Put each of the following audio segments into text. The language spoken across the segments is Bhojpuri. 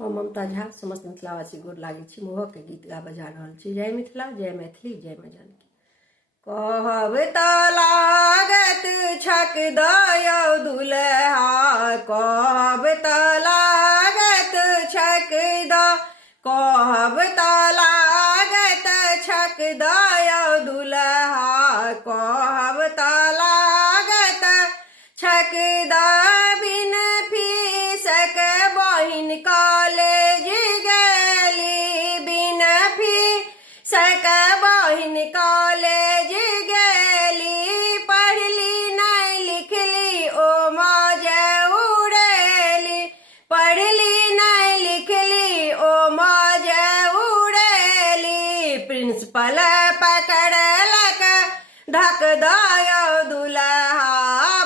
हम ममता झा समस्त मिथिलावासी गोर लागै छी। मोहक के गीत गाबऽ जा रहल छी। जय मिथिला, जय मैथिली, जय माँ जानकी। कहब तऽ लागत छक दयौ दुल्हा, कहब तऽ लागत छक द, कहब तऽ लागत छक दयौ दुल्हा, कहब तऽ लागत छक द। बिन फीसक बहिन कॉलेज गेली, बिन फीसक बहिन कॉलेज गेली, पढ़ली नहीं लिखली ओ मौज उड़ेली, पढ़ली नहीं लिखली ओ मौज उड़ेली। प्रिंसिपल पकड़लक धक दयौ दुल्हा,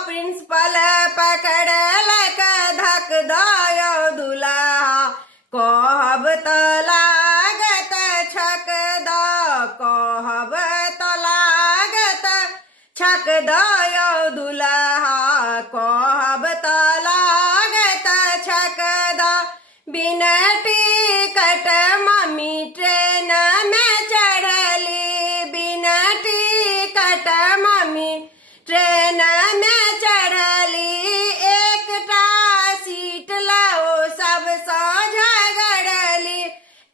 प्रिंसिपल पकड़लक धक दयौ दुल्हा, कहब तऽ लागत छक द, कहब तऽ लागत छक दयौ दुल्हा, कहब तऽ लागत छक द। बिन टिकट मम्मी ट्रेन में चढ़ली, बिन टिकट मम्मी ट्रेन में चढ़ली, एकटा सीट लाओ सबसँ झगड़ली,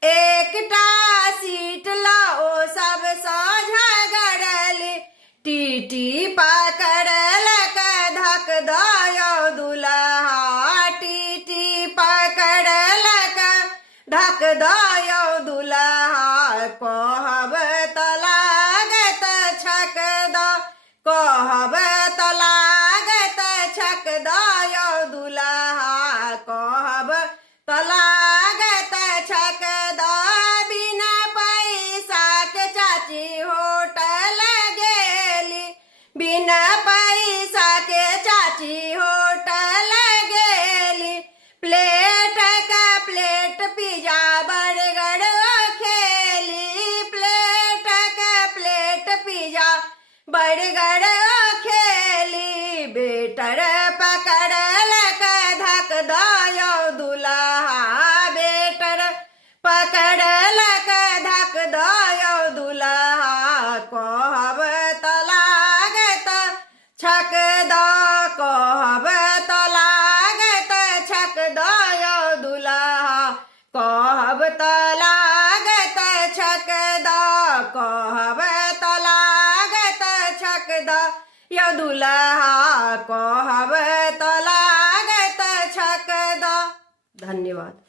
एकटा सीट लाओ सबसँ झगड़ली। टीटी पकड़लक धक दयौ दुल्हा, टीटी पकड़लक धक दयौ दुल्हा, कहब तऽ लागत छक द, कहब तऽ लागत छक दयौ दुल्हा, कहब तऽ लागत छक द। बिना पैसा के चाची होटल गेली, बिना पैसा के चाची होटल गेली, प्लेट का प्लेट पिज्जा बर्गर खेली, प्लेट का प्लेट पिज्जा बर्गर खेली। बेटर पकड़लक धक दयौ दुल्हा, बेटर पकड़लक धक दयौ दुल्हा, कहब तऽ लागत छक द, कहब तऽ लागत छक दयौ दुल्हा, कहब तऽ लागत छक द, कहब तऽ लागत छक द यौ दुल्हा, कहब तऽ लागत छक द। धन्यवाद।